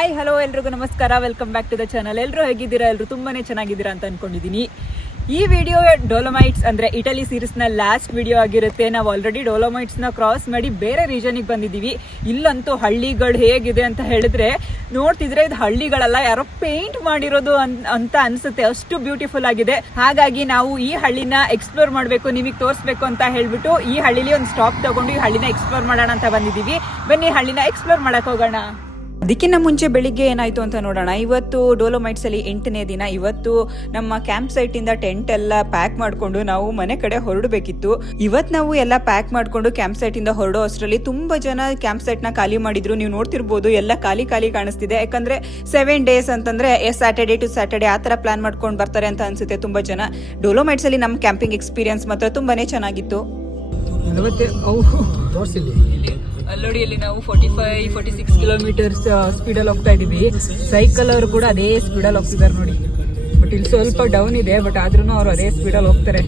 Hi hello ಎಲ್ರಿಗೂ ನಮಸ್ಕಾರ, welcome back to the channel. ಎಲ್ಲರೂ ಹೇಗಿದ್ದೀರಾ? ಎಲ್ಲರೂ ತುಂಬಾನೇ ಚೆನ್ನಾಗಿದ್ದೀರಾ ಅಂತ ಅನ್ಕೊಂಡಿದ್ದೀನಿ. ಈ ವಿಡಿಯೋ ಡೋಲೋಮೈಟ್ಸ್ ಅಂದ್ರೆ ಇಟಲಿ ಸೀರೀಸ್ ನ ಲಾಸ್ಟ್ ವಿಡಿಯೋ ಆಗಿರುತ್ತೆ. ನಾವು ಆಲ್ರೆಡಿ ಡೋಲೋಮೈಟ್ಸ್ ನ ಕ್ರಾಸ್ ಮಾಡಿ ಬೇರೆ ರೀಜನ್ಗೆ ಬಂದಿದ್ದೀವಿ. ಇಲ್ಲಂತೂ ಹಳ್ಳಿಗಳು ಹೇಗಿದೆ ಅಂತ ಹೇಳಿದ್ರೆ ನೋಡ್ತಿದ್ರೆ ಇದು ಹಳ್ಳಿಗಳೆಲ್ಲ ಯಾರೋ ಪೇಂಟ್ ಮಾಡಿರೋದು ಅಂತ ಅನ್ಸುತ್ತೆ, ಅಷ್ಟು ಬ್ಯೂಟಿಫುಲ್ ಆಗಿದೆ. ಹಾಗಾಗಿ ನಾವು ಈ ಹಳ್ಳಿನ ಎಕ್ಸ್ಪ್ಲೋರ್ ಮಾಡಬೇಕು, ನಿಮಗೆ ತೋರಿಸ್ಬೇಕು ಅಂತ ಹೇಳ್ಬಿಟ್ಟು ಈ ಹಳ್ಳಿಲಿ ಒಂದು ಸ್ಟಾಪ್ ತಗೊಂಡು ಈ ಹಳ್ಳಿನ ಎಕ್ಸ್ಪ್ಲೋರ್ ಮಾಡೋಣ ಅಂತ ಬಂದಿದ್ದೀವಿ. ಬನ್ನಿ ಹಳ್ಳಿನ ಎಕ್ಸ್ಪ್ಲೋರ್ ಮಾಡಕ್ ಹೋಗೋಣ. ಅದಕ್ಕಿಂತ ಮುಂಚೆ ಬೆಳಿಗ್ಗೆ ಏನಾಯ್ತು ಅಂತ ನೋಡೋಣ. ಇವತ್ತು ಡೋಲೋಮೈಟ್ಸ್ ಅಲ್ಲಿ 8ನೇ ದಿನ. ಇವತ್ತು ನಮ್ಮ ಕ್ಯಾಂಪ್ ಸೈಟ್ ಇಂದ ಟೆಂಟ್ ಎಲ್ಲ ಪ್ಯಾಕ್ ಮಾಡ್ಕೊಂಡು ನಾವು ಮನೆ ಕಡೆ ಹೊರಡಬೇಕಿತ್ತು. ಇವತ್ತು ನಾವು ಎಲ್ಲ ಪ್ಯಾಕ್ ಮಾಡ್ಕೊಂಡು ಕ್ಯಾಂಪ್ ಸೈಟ್ ಇಂದ ಹೊರಡೋ ಅಷ್ಟರಲ್ಲಿ ತುಂಬಾ ಜನ ಕ್ಯಾಂಪ್ ಸೈಟ್ ನ ಖಾಲಿ ಮಾಡಿದ್ರು. ನೀವು ನೋಡ್ತಿರ್ಬೋದು, ಎಲ್ಲ ಖಾಲಿ ಕಾಣಿಸ್ತಿದೆ. ಯಾಕಂದ್ರೆ 7 ಡೇಸ್ ಅಂತಂದ್ರೆ ಸ್ಯಾಟರ್ಡೇ ಟು ಸ್ಯಾಟರ್ಡೇ ಆ ತರ ಪ್ಲಾನ್ ಮಾಡ್ಕೊಂಡು ಬರ್ತಾರೆ ಅಂತ ಅನ್ಸುತ್ತೆ ತುಂಬಾ ಜನ. ಡೋಲೋಮೈಟ್ಸ್ ಅಲ್ಲಿ ನಮ್ಮ ಕ್ಯಾಂಪಿಂಗ್ ಎಕ್ಸ್ಪೀರಿಯನ್ಸ್ ಮಾತ್ರ ತುಂಬಾನೇ ಚೆನ್ನಾಗಿತ್ತು. ಅಲ್ಲೋಡಿ ಅಲ್ಲಿ ನಾವು 45-46 ಕಿಲೋಮೀಟರ್ಸ್ ಸ್ಪೀಡಲ್ಲಿ ಹೋಗ್ತಾ ಇದೀವಿ. ಸೈಕಲ್ ಅವರು ಕೂಡ ಅದೇ ಸ್ಪೀಡಲ್ಲಿ ಹೋಗ್ತಿದ್ದಾರೆ ನೋಡಿ. ಬಟ್ ಇಲ್ಲಿ ಸ್ವಲ್ಪ ಡೌನ್ ಇದೆ, ಬಟ್ ಆದ್ರೂ ಅವರು ಅದೇ ಸ್ಪೀಡಲ್ಲಿ ಹೋಗ್ತಾರೆ.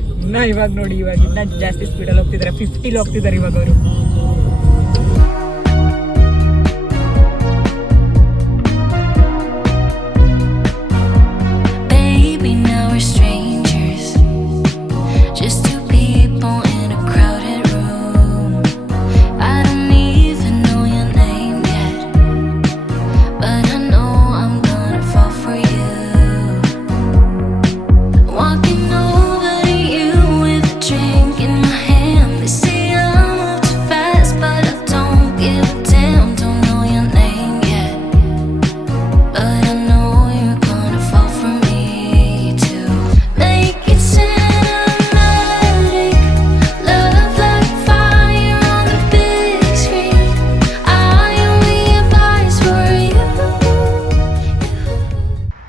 ಇವಾಗ ನೋಡಿ, ಇನ್ನ ಜಾಸ್ತಿ ಸ್ಪೀಡಲ್ಲಿ ಹೋಗ್ತಿದ್ದಾರೆ. 50 ಹೋಗ್ತಿದ್ದಾರೆ ಇವಾಗ ಅವರು.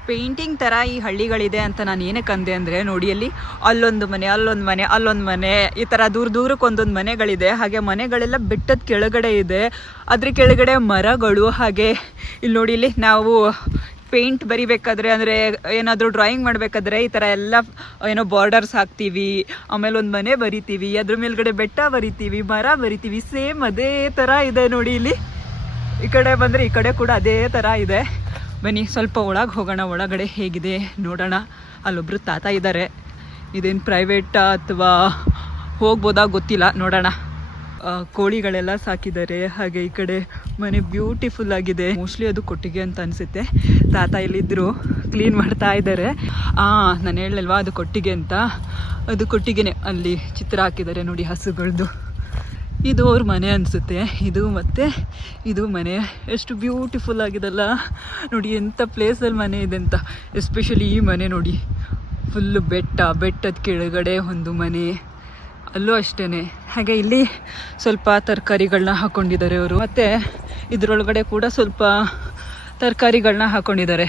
ಪೇಂಟಿಂಗ್ ತರ ಈ ಹಳ್ಳಿಗಳಿದೆ ಅಂತ ನಾನು ಏನಕ್ಕೆ ಅಂದೆ ಅಂದ್ರೆ, ನೋಡಿ ಅಲ್ಲಿ ಅಲ್ಲೊಂದು ಮನೆ ಈ ತರ ದೂರಕ್ಕೆ ಒಂದೊಂದು ಮನೆಗಳಿದೆ. ಹಾಗೆ ಮನೆಗಳೆಲ್ಲ ಬೆಟ್ಟದ ಕೆಳಗಡೆ ಇದೆ, ಅದ್ರ ಕೆಳಗಡೆ ಮರಗಳು. ಹಾಗೆ ಇಲ್ಲಿ ನೋಡಿ, ಇಲ್ಲಿ ನಾವು ಪೇಂಟ್ ಬರಿಬೇಕಾದ್ರೆ ಅಂದರೆ ಏನಾದರೂ ಡ್ರಾಯಿಂಗ್ ಮಾಡಬೇಕಾದ್ರೆ ಈ ಥರ ಎಲ್ಲ ಏನೋ ಬಾರ್ಡರ್ಸ್ ಹಾಕ್ತೀವಿ, ಆಮೇಲೆ ಒಂದು ಮನೆ ಬರಿತೀವಿ, ಅದ್ರ ಮೇಲ್ಗಡೆ ಬೆಟ್ಟ ಬರಿತೀವಿ, ಮರ ಬರಿತೀವಿ. ಸೇಮ್ ಅದೇ ಥರ ಇದೆ ನೋಡಿ. ಇಲ್ಲಿ ಈ ಕಡೆ ಬಂದರೆ ಈ ಕಡೆ ಕೂಡ ಅದೇ ಥರ ಇದೆ. ಬನ್ನಿ ಸ್ವಲ್ಪ ಒಳಗೆ ಹೋಗೋಣ, ಒಳಗಡೆ ಹೇಗಿದೆ ನೋಡೋಣ. ಅಲ್ಲೊಬ್ರು ತಾತ ಇದ್ದಾರೆ. ಇದೇನು ಪ್ರೈವೇಟಾ ಅಥವಾ ಹೋಗ್ಬೋದಾ ಗೊತ್ತಿಲ್ಲ, ನೋಡೋಣ. ಕೋಳಿಗಳೆಲ್ಲ ಸಾಕಿದ್ದಾರೆ. ಹಾಗೆ ಈ ಕಡೆ ಮನೆ ಬ್ಯೂಟಿಫುಲ್ ಆಗಿದೆ. ಮೋಸ್ಟ್ಲಿ ಅದು ಕೊಟ್ಟಿಗೆ ಅಂತ ಅನಿಸುತ್ತೆ. ತಾತ ಇಲ್ಲಿದ್ದರು, ಕ್ಲೀನ್ ಮಾಡ್ತಾ ಇದ್ದಾರೆ. ನಾನು ಹೇಳಲ್ವಾ ಅದು ಕೊಟ್ಟಿಗೆ ಅಂತ, ಅದು ಕೊಟ್ಟಿಗೆನೆ. ಅಲ್ಲಿ ಚಿತ್ರ ಹಾಕಿದ್ದಾರೆ ನೋಡಿ ಹಸುಗಳದ್ದು. ಇದು ಅವ್ರ ಮನೆ ಅನಿಸುತ್ತೆ. ಇದು ಮನೆ ಎಷ್ಟು ಬ್ಯೂಟಿಫುಲ್ ಆಗಿದೆಲ್ಲ ನೋಡಿ. ಎಂಥ ಪ್ಲೇಸಲ್ಲಿ ಮನೆ ಇದೆ ಅಂತ. ಎಸ್ಪೆಷಲಿ ಈ ಮನೆ ನೋಡಿ, ಫುಲ್ಲು ಬೆಟ್ಟದ ಕೆಳಗಡೆ ಒಂದು ಮನೆ, ಅಲ್ಲೂ ಅಷ್ಟೇ. ಹಾಗೆ ಇಲ್ಲಿ ಸ್ವಲ್ಪ ತರಕಾರಿಗಳನ್ನ ಹಾಕ್ಕೊಂಡಿದ್ದಾರೆ ಅವರು. ಮತ್ತು ಇದರೊಳಗಡೆ ಕೂಡ ಸ್ವಲ್ಪ ತರಕಾರಿಗಳನ್ನ ಹಾಕ್ಕೊಂಡಿದ್ದಾರೆ.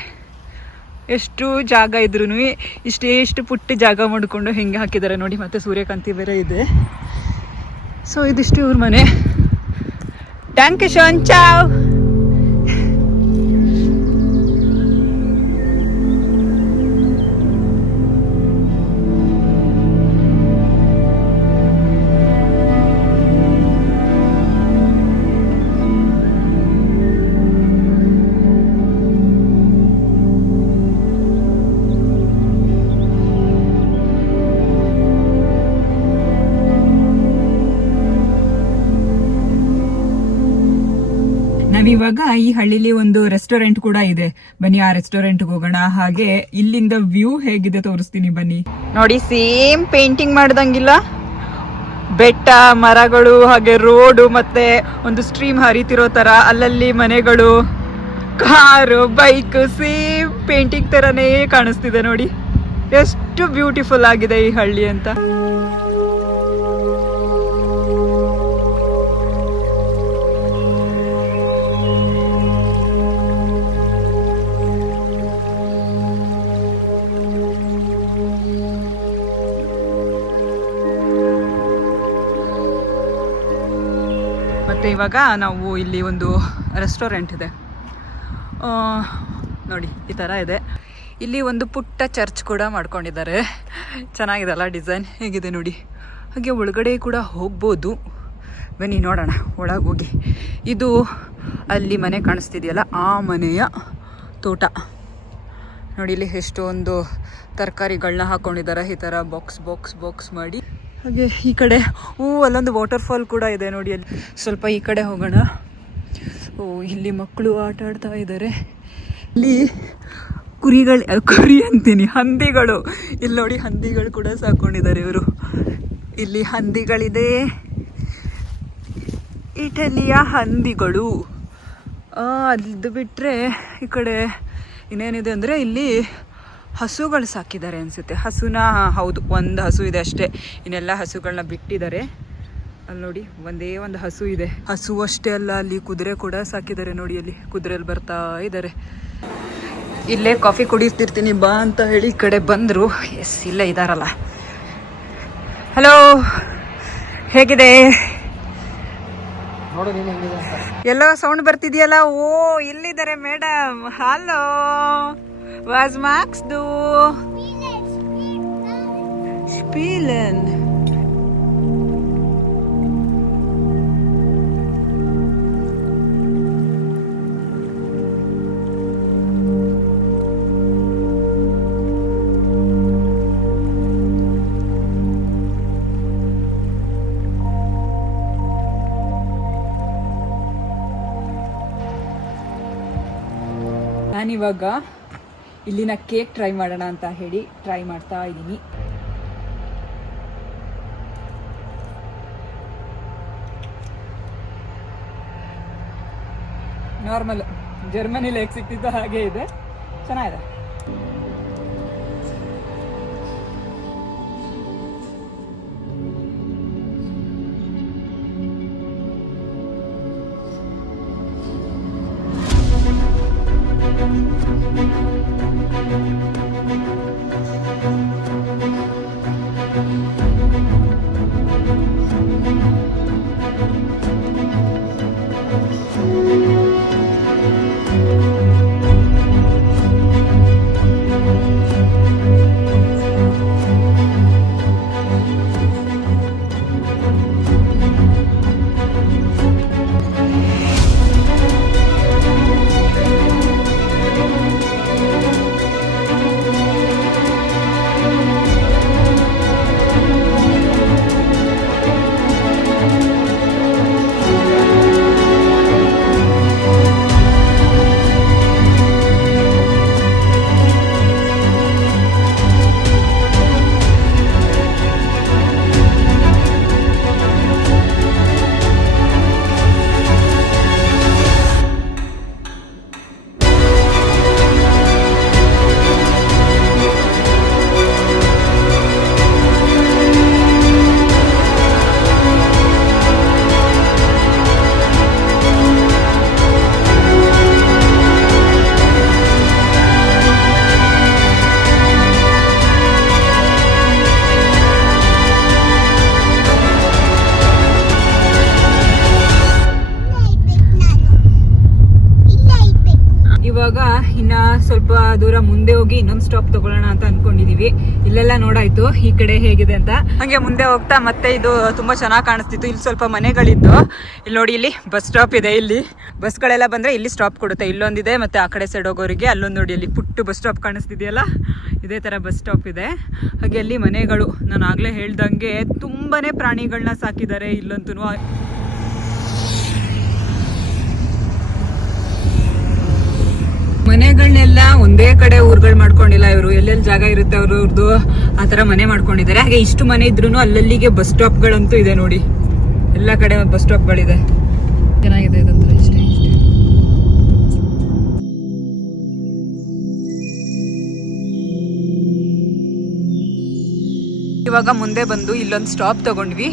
ಎಷ್ಟು ಜಾಗ ಇದ್ರೂ ಇಷ್ಟು ಪುಟ್ಟ ಜಾಗ ಮಾಡಿಕೊಂಡು ಹೆಂಗೆ ಹಾಕಿದ್ದಾರೆ ನೋಡಿ. ಮತ್ತು ಸೂರ್ಯಕಾಂತಿ ಬೇರೆ ಇದೆ. ಸೊ ಇದಿಷ್ಟು ಇವ್ರ ಮನೆ. ಡ್ಯಾಂಕ್ ಶಾನ್ ಚಾವ್. ನಾವಿವಾಗ ಈ ಹಳ್ಳಿಲಿ ಒಂದು ರೆಸ್ಟೋರೆಂಟ್ ಕೂಡ ಇದೆ. ಬನ್ನಿ ಆ ರೆಸ್ಟೋರೆಂಟ್ಗೆ ಹೋಗೋಣ. ಹಾಗೆ ಇಲ್ಲಿಂದ ವ್ಯೂ ಹೇಗಿದೆ ತೋರಿಸ್ತೀನಿ ಬನ್ನಿ. ನೋಡಿ, ಸೇಮ್ ಪೇಂಟಿಂಗ್ ಮಾಡ್ದಂಗಿಲ್ಲ, ಬೆಟ್ಟ, ಮರಗಳು, ಹಾಗೆ ರೋಡು, ಮತ್ತೆ ಒಂದು ಸ್ಟ್ರೀಮ್ ಹರಿತಿರೋ ತರ, ಅಲ್ಲಲ್ಲಿ ಮನೆಗಳು, ಕಾರು, ಬೈಕ್, ಸೇಮ್ ಪೇಂಟಿಂಗ್ ತರನೇ ಕಾಣಿಸ್ತಿದೆ ನೋಡಿ. ಎಷ್ಟು ಬ್ಯೂಟಿಫುಲ್ ಆಗಿದೆ ಈ ಹಳ್ಳಿ ಅಂತ. ಮತ್ತು ಇವಾಗ ನಾವು ಇಲ್ಲಿ ಒಂದು ರೆಸ್ಟೋರೆಂಟ್ ಇದೆ ನೋಡಿ, ಈ ಥರ ಇದೆ. ಇಲ್ಲಿ ಒಂದು ಪುಟ್ಟ ಚರ್ಚ್ ಕೂಡ ಮಾಡ್ಕೊಂಡಿದ್ದಾರೆ. ಚೆನ್ನಾಗಿದೆ ಅಲ್ಲ, ಡಿಸೈನ್ ಹೇಗಿದೆ ನೋಡಿ. ಹಾಗೆ ಒಳಗಡೆ ಕೂಡ ಹೋಗ್ಬೋದು. ಬನ್ನಿ ನೋಡೋಣ ಒಳಗೆ ಹೋಗಿ. ಇದು ಅಲ್ಲಿ ಮನೆ ಕಾಣಿಸ್ತಿದೆಯಲ್ಲ ಆ ಮನೆಯ ತೋಟ ನೋಡಿ. ಇಲ್ಲಿ ಎಷ್ಟೊಂದು ತರಕಾರಿಗಳನ್ನ ಹಾಕೊಂಡಿದ್ದಾರೆ ಈ ಥರ ಬಾಕ್ಸ್ ಬಾಕ್ಸ್ ಬಾಕ್ಸ್ ಮಾಡಿ. ಹಾಗೆ ಈ ಕಡೆ ಅಲ್ಲೊಂದು ವಾಟರ್ಫಾಲ್ ಕೂಡ ಇದೆ ನೋಡಿ. ಅಲ್ಲಿ ಸ್ವಲ್ಪ ಈ ಕಡೆ ಹೋಗೋಣ. ಇಲ್ಲಿ ಮಕ್ಕಳು ಆಟ ಆಡ್ತಾ ಇದ್ದಾರೆ. ಇಲ್ಲಿ ಕುರಿ ಅಂತೀನಿ, ಹಂದಿಗಳು. ಇಲ್ಲಿ ನೋಡಿ ಹಂದಿಗಳು ಕೂಡ ಸಾಕೊಂಡಿದ್ದಾರೆ ಇವರು. ಇಲ್ಲಿ ಹಂದಿಗಳಿದೆ, ಇಟಲಿಯ ಹಂದಿಗಳು. ಅದು ಬಿಟ್ಟರೆ ಈ ಕಡೆ ಇನ್ನೇನಿದೆ ಅಂದರೆ ಇಲ್ಲಿ ಹಸುಗಳು ಸಾಕಿದ್ದಾರೆ ಅನಿಸುತ್ತೆ. ಹೌದು, ಒಂದು ಹಸು ಇದೆ ಅಷ್ಟೇ, ಇನ್ನೆಲ್ಲ ಹಸುಗಳನ್ನ ಬಿಟ್ಟಿದ್ದಾರೆ. ಅಲ್ಲಿ ನೋಡಿ ಒಂದೇ ಒಂದು ಹಸು ಇದೆ. ಹಸು ಅಷ್ಟೇ ಅಲ್ಲ, ಅಲ್ಲಿ ಕುದುರೆ ಕೂಡ ಸಾಕಿದ್ದಾರೆ ನೋಡಿ. ಅಲ್ಲಿ ಕುದುರೆಯಲ್ಲಿ ಬರ್ತಾ ಇದ್ದಾರೆ. ಇಲ್ಲೇ ಕಾಫಿ ಕುಡಿತಿರ್ತೀನಿ ಬಾ ಅಂತ ಹೇಳಿ ಈ ಕಡೆ ಬಂದರು. ಇಲ್ಲೇ ಇದ್ದಾರಲ್ಲ. ಹಲೋ, ಹೇಗಿದೆ? ಎಲ್ಲೋ ಸೌಂಡ್ ಬರ್ತಿದೆಯಲ್ಲ. ಇಲ್ಲಿದ್ದಾರೆ ಮೇಡಮ್. ಹಲೋ, ವಾಸ್ ಮಾರ್ಕ್ಸ್ ದು ಸ್ಪೀಲನ್. ನಾನಿವಾಗ ಇಲ್ಲಿನ ಕೇಕ್ ಟ್ರೈ ಮಾಡೋಣ ಅಂತ ಹೇಳಿ ಟ್ರೈ ಮಾಡ್ತಾ ಇದ್ದೀನಿ. ನಾರ್ಮಲ್ ಜರ್ಮನಿಲಿ ಹೇಗೆ ಸಿಕ್ತಿತ್ತು ಹಾಗೆ ಇದೆ, ಚೆನ್ನಾಗಿದೆ. ಸ್ವಲ್ಪ ದೂರ ಮುಂದೆ ಹೋಗಿ ಇನ್ನೊಂದು ಸ್ಟಾಪ್ ತಗೊಳ್ಳೋಣ ಅಂತ ಅನ್ಕೊಂಡಿದೀವಿ. ಇಲ್ಲೆಲ್ಲ ನೋಡಾಯ್ತು ಈ ಕಡೆ ಹೇಗಿದೆ ಅಂತ. ಹಂಗೆ ಮುಂದೆ ಹೋಗ್ತಾ ಮತ್ತೆ ಇದು ತುಂಬಾ ಚೆನ್ನಾಗಿ ಕಾಣಿಸ್ತಿತ್ತು. ಇಲ್ಲಿ ಸ್ವಲ್ಪ ಮನೆಗಳಿದ್ದು. ಇಲ್ಲಿ ನೋಡಿ, ಇಲ್ಲಿ ಬಸ್ ಸ್ಟಾಪ್ ಇದೆ. ಇಲ್ಲಿ ಬಸ್ಗಳೆಲ್ಲ ಬಂದ್ರೆ ಇಲ್ಲಿ ಸ್ಟಾಪ್ ಕೊಡುತ್ತೆ. ಇಲ್ಲೊಂದಿದೆ, ಮತ್ತೆ ಆ ಕಡೆ ಸೈಡ್ ಹೋಗೋರಿಗೆ ಅಲ್ಲೊಂದು ನೋಡಿ, ಅಲ್ಲಿ ಪುಟ್ಟು ಬಸ್ ಸ್ಟಾಪ್ ಕಾಣಿಸ್ತಿದೆಯಲ್ಲ, ಇದೇ ತರ ಬಸ್ ಸ್ಟಾಪ್ ಇದೆ. ಹಾಗೆ ಅಲ್ಲಿ ಮನೆಗಳು, ನಾನು ಆಗ್ಲೇ ಹೇಳ್ದಂಗೆ ತುಂಬಾನೇ ಪ್ರಾಣಿಗಳನ್ನ ಸಾಕಿದ್ದಾರೆ ಇಲ್ಲಂತೂ. ಮನೆಗಳನ್ನೆಲ್ಲ ಒಂದೇ ಕಡೆ ಊರುಗಳು ಮಾಡ್ಕೊಂಡಿಲ್ಲ ಇವರು. ಎಲ್ಲೆಲ್ಲಿ ಜಾಗ ಇರುತ್ತೆ ಅವ್ರದ್ದು ಆ ತರ ಮನೆ ಮಾಡ್ಕೊಂಡಿದ್ದಾರೆ. ಹಾಗೆ ಇಷ್ಟು ಮನೆ ಇದ್ರು ಅಲ್ಲಲ್ಲಿಗೆ ಬಸ್ ಸ್ಟಾಪ್ ಗಳಂತೂ ಇದೆ ನೋಡಿ. ಎಲ್ಲ ಕಡೆ ಬಸ್ ಸ್ಟಾಪ್ ಗಳಿದೆ. ಚೆನ್ನಾಗಿದೆ ಇದಂತೂ. ಇಷ್ಟೇ ಇವಾಗ ಮುಂದೆ ಬಂದು ಇಲ್ಲೊಂದು ಸ್ಟಾಪ್ ತಗೊಂಡ್ವಿ.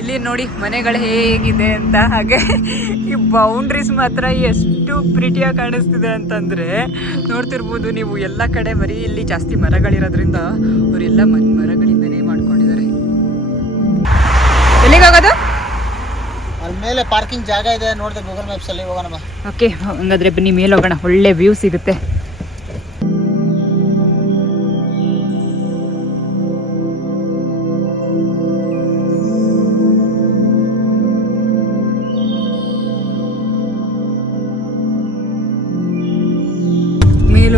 ಇಲ್ಲಿ ನೋಡಿ ಮನೆಗಳು ಹೇಗಿದೆ ಅಂತ. ಹಾಗೆ ಈ ಬೌಂಡ್ರೀಸ್ ಮಾತ್ರ ಎಷ್ಟು ಪ್ರಿಟಿಯಾಗಿ ಕಾಣಿಸ್ತಿದೆ ಅಂತಂದ್ರೆ ನೋಡ್ತಿರ್ಬೋದು ನೀವು. ಎಲ್ಲ ಕಡೆ ಬರೀ ಇಲ್ಲಿ ಜಾಸ್ತಿ ಮರಗಳಿರೋದ್ರಿಂದ ಅವರೆಲ್ಲ ಮರಗಳಿಂದನೇ ಮಾಡ್ಕೊಂಡಿದ್ದಾರೆ. ಎಲ್ಲಿಗಾಗೋದು? ಅಲ್ಲಿ ಮೇಲೆ ಪಾರ್ಕಿಂಗ್ ಜಾಗ ಇದೆ, ನೋಡಿದೆ ಗೂಗಲ್ ಮ್ಯಾಪ್ಸ್ ಅಲ್ಲಿ. ಹೋಗೋಣ. ಓಕೆ, ಹಂಗಾದ್ರೆ ಬನ್ನಿ ಮೇಲೆ ಹೋಗೋಣ. ಒಳ್ಳೆ ವ್ಯೂ ಸಿಗುತ್ತೆ.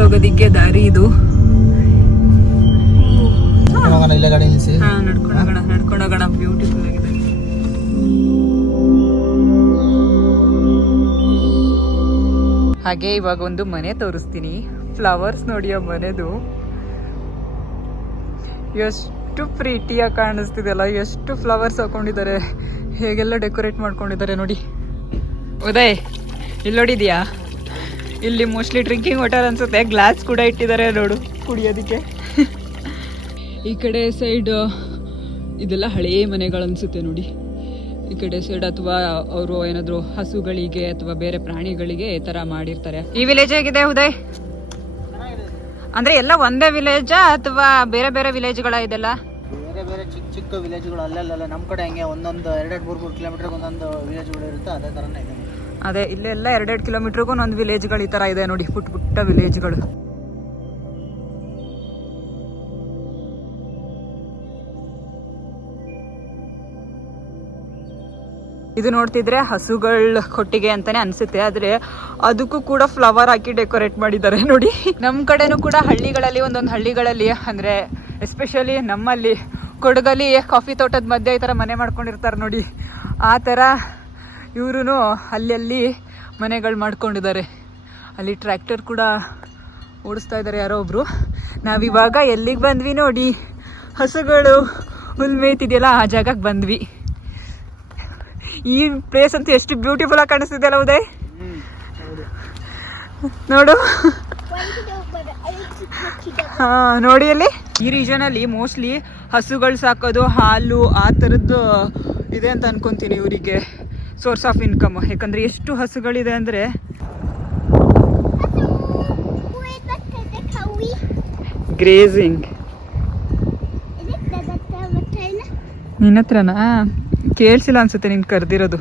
ಹೋಗೋದಿಕ್ಕೆ ದಾರಿ ಇದು. ಹೋಗೋಣ, ಇಲ್ಲೇ ಗಾಡಿ ನಿಲ್ಸಿ. ನಡ್ಕೊಂಡು ಹೋಗೋಣ. ಬ್ಯೂಟಿಫುಲ್ ಆಗಿದೆ. ಹಾಗೆ ಇವಾಗ ಒಂದು ಮನೆ ತೋರಿಸ್ತೀನಿ. ಫ್ಲವರ್ಸ್ ನೋಡಿ ಆ ಮನೆದು ಎಷ್ಟು ಪ್ರೀತಿಯಾಗಿ ಕಾಣಿಸ್ತಿದೆಯಲ್ಲ, ಎಷ್ಟು ಫ್ಲವರ್ಸ್ ಹಾಕೊಂಡಿದ್ದಾರೆ, ಹೇಗೆಲ್ಲ ಡೆಕೋರೇಟ್ ಮಾಡ್ಕೊಂಡಿದ್ದಾರೆ ನೋಡಿ. ಉದಯ್ ಇಲ್ಲಿ ನೋಡಿದ್ಯಾ, ಇಲ್ಲಿ ಮೋಸ್ಟ್ಲಿ ಡ್ರಿಂಕಿಂಗ್ ವಾಟರ್ ಅನ್ಸುತ್ತೆ, ಗ್ಲಾಸ್ ಕೂಡ ಇಟ್ಟಿದ್ದಾರೆ ನೋಡು ಕುಡಿಯೋದಕ್ಕೆ. ಈ ಕಡೆ ಸೈಡ್ ಇದೆಲ್ಲ ಹಳೇ ಮನೆಗಳು ಅನ್ಸುತ್ತೆ ನೋಡಿ. ಈ ಕಡೆ ಸೈಡ್ ಅಥವಾ ಅವರು ಏನಾದ್ರು ಹಸುಗಳಿಗೆ ಅಥವಾ ಬೇರೆ ಪ್ರಾಣಿಗಳಿಗೆ ಈ ತರ ಮಾಡಿರ್ತಾರೆ. ಈ ವಿಲೇಜ್ ಹೇಗಿದೆ ಉದಯ್? ಅಂದ್ರೆ ಎಲ್ಲ ಒಂದೇ ವಿಲೇಜಾ ಅಥವಾ ಬೇರೆ ಬೇರೆ ವಿಲೇಜ್ಗಳ ಇದೆಲ್ಲ? ಬೇರೆ ಬೇರೆ ಚಿಕ್ಕ ಚಿಕ್ಕ ವಿಲೇಜ್ಗಳು ಅಲ್ಲೆಲ್ಲ. ನಮ್ಮ ಕಡೆ ಹಂಗೆ ಒಂದೊಂದು 2-3 ಕಿಲೋಮೀಟರ್ ಒಂದೊಂದು ವಿಲೇಜ್ಗಳು ಇರುತ್ತೆ, ಅದೇ ಥರನೇ ಇದೆ. ಅದೇ ಇಲ್ಲೆಲ್ಲ 2 ಕಿಲೋಮೀಟರ್ಗೂ ಒಂದೊಂದು ವಿಲೇಜ್ಗಳು ಈ ತರ ಇದೆ ನೋಡಿ, ಪುಟ್ಟ ಪುಟ್ಟ ವಿಲೇಜ್ಗಳು. ಇದು ನೋಡ್ತಿದ್ರೆ ಹಸುಗಳ ಕೊಟ್ಟಿಗೆ ಅಂತಾನೆ ಅನ್ಸುತ್ತೆ, ಆದ್ರೆ ಅದಕ್ಕೂ ಕೂಡ ಫ್ಲವರ್ ಹಾಕಿ ಡೆಕೋರೇಟ್ ಮಾಡಿದ್ದಾರೆ ನೋಡಿ. ನಮ್ಮ ಕಡೆನೂ ಕೂಡ ಹಳ್ಳಿಗಳಲ್ಲಿ ಒಂದೊಂದು ಹಳ್ಳಿಗಳಲ್ಲಿ ಅಂದ್ರೆ ಎಸ್ಪೆಷಲಿ ನಮ್ಮಲ್ಲಿ ಕೊಡಗಲ್ಲಿ ಕಾಫಿ ತೋಟದ ಮಧ್ಯೆ ಈ ಥರ ಮನೆ ಮಾಡ್ಕೊಂಡಿರ್ತಾರೆ ನೋಡಿ, ಆ ಥರ ಇವರು ಅಲ್ಲಿ ಮನೆಗಳು ಮಾಡ್ಕೊಂಡಿದ್ದಾರೆ. ಅಲ್ಲಿ ಟ್ರ್ಯಾಕ್ಟರ್ ಕೂಡ ಓಡಿಸ್ತಾ ಇದ್ದಾರೆ ಯಾರೋ ಒಬ್ರು. ನಾವಿವಾಗ ಎಲ್ಲಿಗೆ ಬಂದ್ವಿ ನೋಡಿ, ಹಸುಗಳು ಹುಲ್ ಮೇಯ್ತಿದೆಯಲ್ಲ ಆ ಜಾಗಕ್ಕೆ ಬಂದ್ವಿ. ಈ ಪ್ಲೇಸ್ ಅಂತೂ ಎಷ್ಟು ಬ್ಯೂಟಿಫುಲ್ ಆಗಿ ಕಾಣಿಸ್ತಿದೆಯಲ್ಲ ಉದಯ್, ನೋಡು. ಹಾ ನೋಡಿ, ಅಲ್ಲಿ ಈ ರೀಜನ್ ಅಲ್ಲಿ ಮೋಸ್ಟ್ಲಿ ಹಸುಗಳು ಸಾಕೋದು, ಹಾಲು ಆ ಥರದ್ದು ಇದೆ ಅಂತ ಅನ್ಕೊಂತೀನಿ ಇವರಿಗೆ ಸೋರ್ಸ್ ಆಫ್ ಇನ್ಕಮ್. ಯಾಕಂದ್ರೆ ಎಷ್ಟು ಹಸುಗಳಿದೆ ಅಂದ್ರೆ. ಗ್ರೇಸಿಂಗ್ ನಿನ್ನ ಹತ್ರನಾ? ಕೇಳಿಸಿಲ್ಲ ಅನ್ಸುತ್ತೆ ನಿನ್ ಕರೆದಿರೋದು.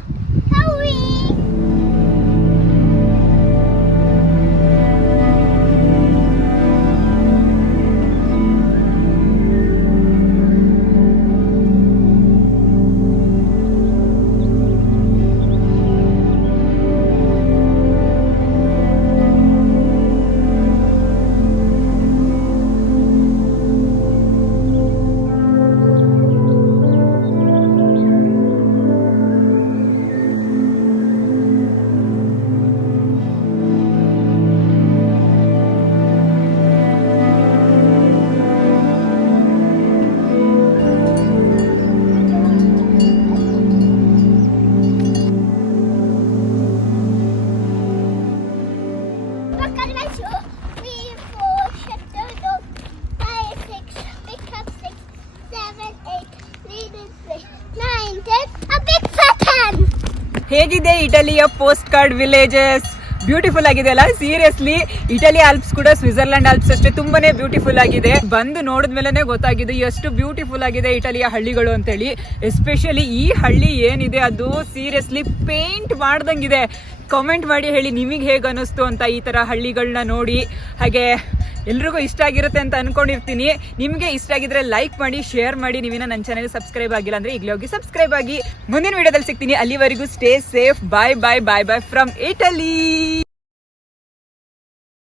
ಹೇಗಿದೆ ಇಟಲಿಯ ಪೋಸ್ಟ್ ಕಾರ್ಡ್ ವಿಲೇಜಸ್? ಬ್ಯೂಟಿಫುಲ್ ಆಗಿದೆ ಅಲ್ಲ? ಸೀರಿಯಸ್ಲಿ ಇಟಲಿ ಆಲ್ಪ್ಸ್ ಕೂಡ ಸ್ವಿಟ್ಜರ್ಲೆಂಡ್ ಆಲ್ಪ್ಸ್ ಅಷ್ಟೇ ತುಂಬಾನೇ ಬ್ಯೂಟಿಫುಲ್ ಆಗಿದೆ. ಬಂದು ನೋಡಿದ್ಮೇಲೆ ಗೊತ್ತಾಗಿದೆ ಎಷ್ಟು ಬ್ಯೂಟಿಫುಲ್ ಆಗಿದೆ ಇಟಲಿಯ ಹಳ್ಳಿಗಳು ಅಂತೇಳಿ. ಎಸ್ಪೆಷಲಿ ಈ ಹಳ್ಳಿ ಏನಿದೆ ಅದು ಸೀರಿಯಸ್ಲಿ ಪೇಂಟ್ ಮಾಡ್ದಂಗಿದೆ. ಕಾಮೆಂಟ್ ಮಾಡಿ ಹೇಳಿ ನಿಮಗೆ ಹೇಗೆ ಅನ್ನಿಸ್ತು ಅಂತ ಈ ತರ ಹಳ್ಳಿಗಳನ್ನ ನೋಡಿ. ಹಾಗೆ ಎಲ್ರಿಗೂ ಇಷ್ಟ ಆಗಿರುತ್ತೆ ಅಂತ ಅನ್ಕೊಂಡಿರ್ತೀನಿ. ನಿಮಗೆ ಇಷ್ಟ ಆಗಿದ್ರೆ ಲೈಕ್ ಮಾಡಿ, ಶೇರ್ ಮಾಡಿ. ನೀವಿನ ನನ್ನ ಚಾನೆಲ್ ಸಬ್ಸ್ಕ್ರೈಬ್ ಆಗಿಲ್ಲ ಅಂದ್ರೆ ಈಗಲೇ ಹೋಗಿ ಸಬ್ಸ್ಕ್ರೈಬ್ ಆಗಿ. ಮುಂದಿನ ವಿಡಿಯೋದಲ್ಲಿ ಸಿಗ್ತೀನಿ. ಅಲ್ಲಿವರೆಗೂ stay safe. Bye bye bye bye from Italy.